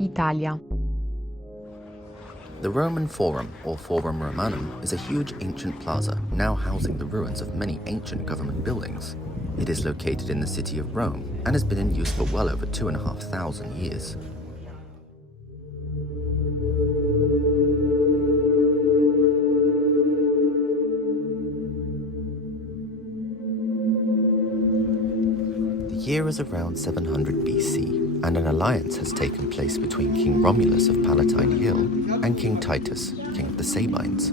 Italia. The Roman Forum, or Forum Romanum, is a huge ancient plaza now housing the ruins of many ancient government buildings. It is located in the city of Rome and has been in use for well over 2,500 years. The year is around 700 BC, and an alliance has taken place between King Romulus of Palatine Hill and King Titus, king of the Sabines.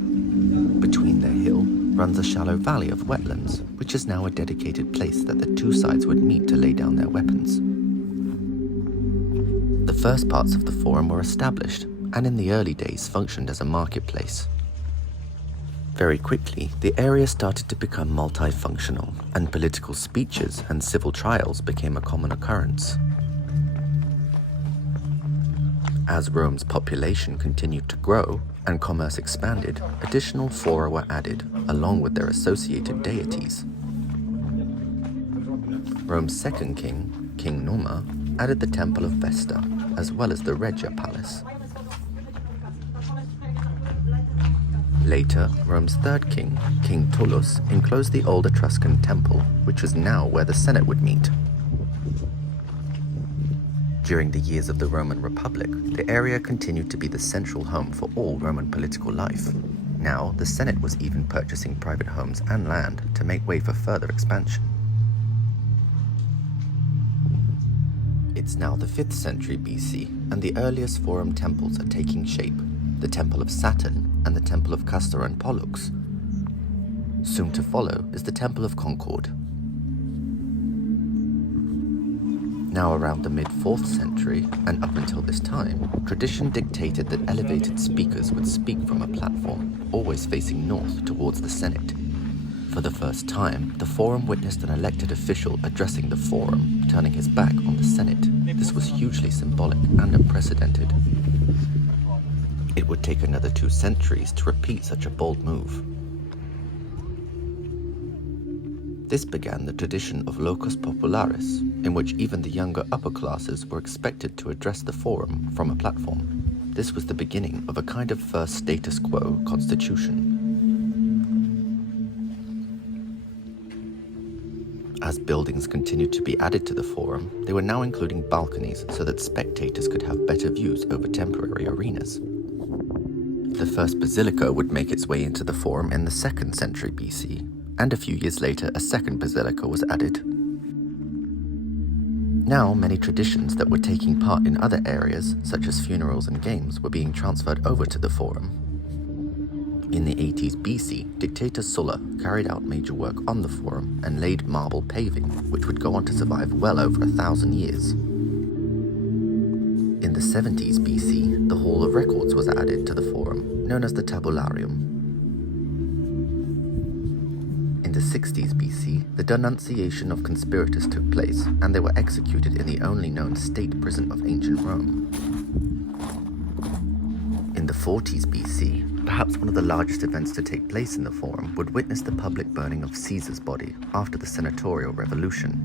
Between their hill runs a shallow valley of wetlands, which is now a dedicated place that the two sides would meet to lay down their weapons. The first parts of the forum were established, and in the early days functioned as a marketplace. Very quickly, the area started to become multifunctional, and political speeches and civil trials became a common occurrence. As Rome's population continued to grow and commerce expanded, additional fora were added, along with their associated deities. Rome's second king, King Numa, added the Temple of Vesta, as well as the Regia Palace. Later, Rome's third king, King Tullus, enclosed the old Etruscan temple, which was now where the Senate would meet. During the years of the Roman Republic, the area continued to be the central home for all Roman political life. Now, the Senate was even purchasing private homes and land to make way for further expansion. It's now the 5th century BC, and the earliest forum temples are taking shape, the Temple of Saturn and the Temple of Castor and Pollux. Soon to follow is the Temple of Concord. Now around the mid-4th century, and up until this time, tradition dictated that elevated speakers would speak from a platform, always facing north towards the Senate. For the first time, the forum witnessed an elected official addressing the forum, turning his back on the Senate. This was hugely symbolic and unprecedented. It would take another 2 centuries to repeat such a bold move. This began the tradition of locus popularis, in which even the younger upper classes were expected to address the forum from a platform. This was the beginning of a kind of first status quo constitution. As buildings continued to be added to the forum, they were now including balconies so that spectators could have better views over temporary arenas. The first basilica would make its way into the forum in the 2nd century BC, and a few years later a second basilica was added. Now many traditions that were taking part in other areas, such as funerals and games, were being transferred over to the forum. In the 80s BC, dictator Sulla carried out major work on the forum and laid marble paving, which would go on to survive well over 1,000 years. In the 70s BC, the Hall of Records was added to the forum, known as the Tabularium. In the 60s BC, the denunciation of conspirators took place, and they were executed in the only known state prison of ancient Rome. In the 40s BC, perhaps one of the largest events to take place in the forum would witness the public burning of Caesar's body after the senatorial revolution.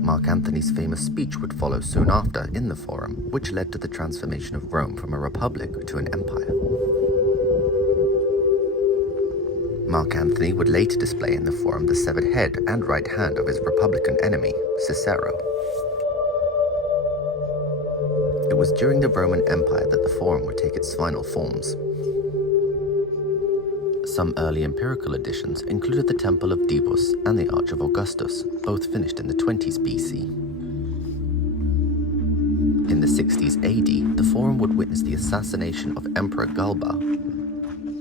Mark Antony's famous speech would follow soon after in the forum, which led to the transformation of Rome from a republic to an empire. Mark Antony would later display in the forum the severed head and right hand of his republican enemy, Cicero. It was during the Roman Empire that the forum would take its final forms. Some early empirical additions included the Temple of Divus and the Arch of Augustus, both finished in the 20s BC. In the 60s AD, the forum would witness the assassination of Emperor Galba.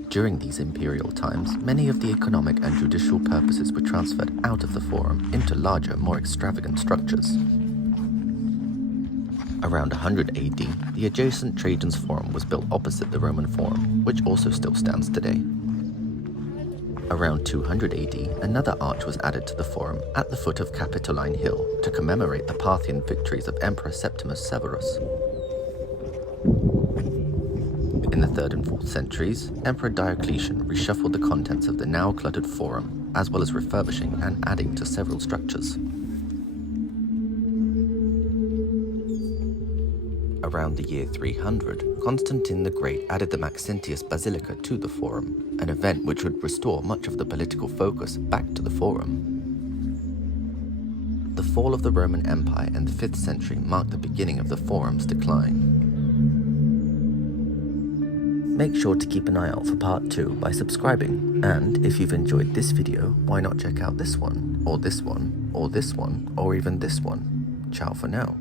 During these imperial times, many of the economic and judicial purposes were transferred out of the forum into larger, more extravagant structures. Around 100 AD, the adjacent Trajan's Forum was built opposite the Roman Forum, which also still stands today. Around 200 AD, another arch was added to the forum at the foot of Capitoline Hill to commemorate the Parthian victories of Emperor Septimus Severus. In the 3rd and 4th centuries, Emperor Diocletian reshuffled the contents of the now cluttered forum, as well as refurbishing and adding to several structures. Around the year 300, Constantine the Great added the Maxentius Basilica to the Forum, an event which would restore much of the political focus back to the Forum. The fall of the Roman Empire in the 5th century marked the beginning of the Forum's decline. Make sure to keep an eye out for part 2 by subscribing, and if you've enjoyed this video, why not check out this one, or this one, or this one, or even this one. Ciao for now.